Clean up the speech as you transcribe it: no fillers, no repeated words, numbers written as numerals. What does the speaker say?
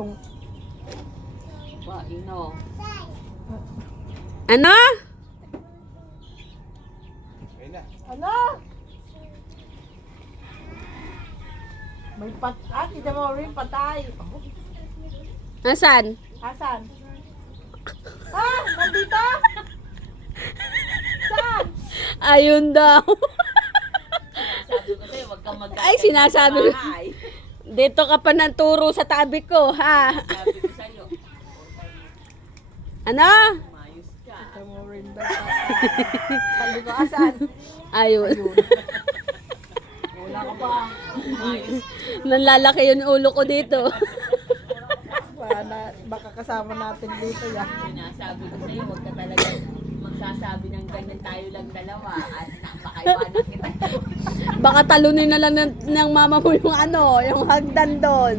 Tung. Ba, ino. Ano? Ano? May Tita Maureen, patay. Nasaan? Asan? Ah, nandito? Saan? Ayun daw. Sabi ko sa'yo, huwag kang magkakain. Ay, sinasabi ko. sa bahay. Dito ka pa ng turo sa tabi ko, ha? Sabi ko sa'yo, Ano? umayos ka. Tita Maureen daw, patay. Sabi ko, asan? Ayun. Wala ka pa. Umayos. Nanlalaki yung ulo ko dito. Baka kasama natin dito yan. Sinasabi ko sa'yo, huwag ka talaga magsasabi ng ganyan, tayo lang dalawa. At napakaiwanan kita. Baka talunin na lang ng mama mo yung ano, yung hagdan doon.